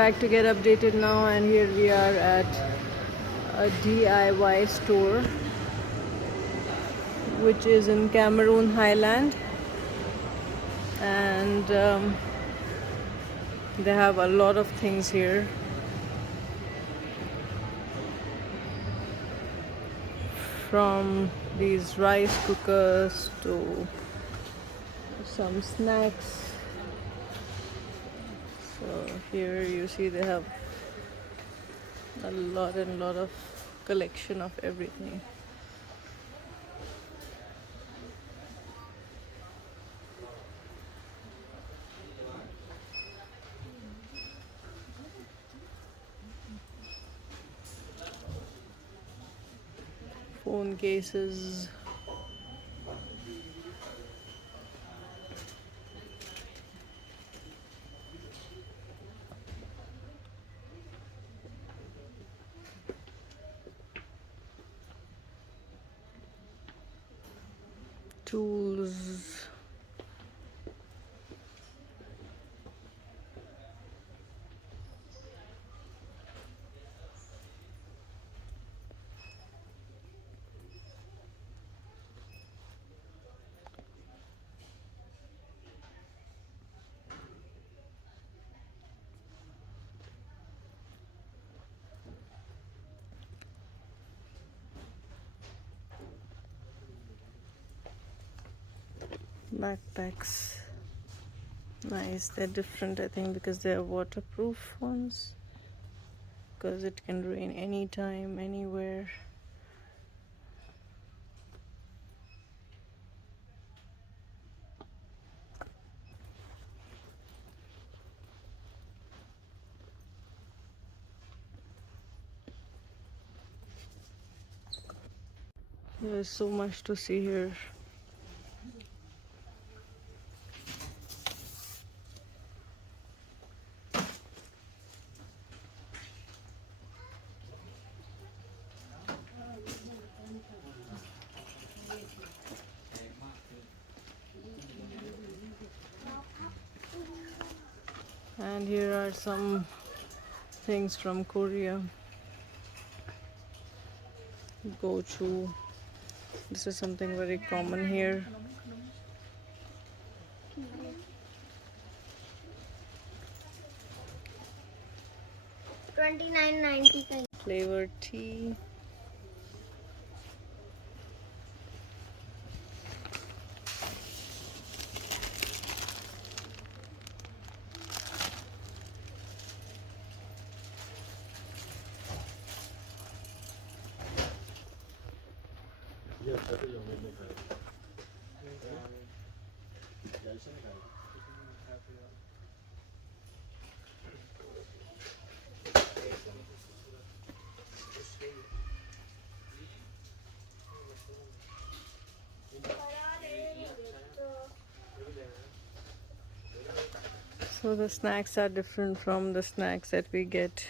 back to get updated now, and here we are at a DIY store which is in Cameroon Highland, and they have a lot of things here, from these rice cookers to some snacks. So here you see they have a lot of collection of everything. Phone cases, tools, backpacks. Nice, they're different, I think, because they are waterproof ones, because it can rain anytime, anywhere. There's so much to see here. And here are some things from Korea. Gochu. This is something very common here. $29.90 Flavored tea. So the snacks are different from the snacks that we get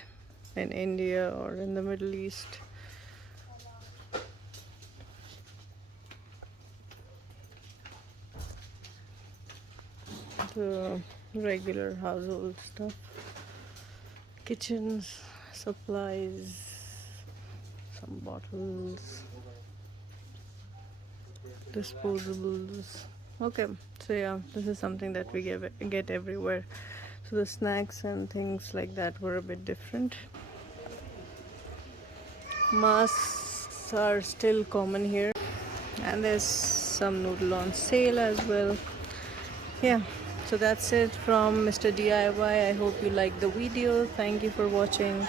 in India or in the Middle East. The regular household stuff, kitchens, supplies, some bottles, disposables. Okay, so yeah, this is something that we get everywhere. So the snacks and things like that were a bit different. Masks are still common here, and there's some noodle on sale as well. Yeah, so that's it from Mr. DIY. I hope you liked the video. Thank you for watching.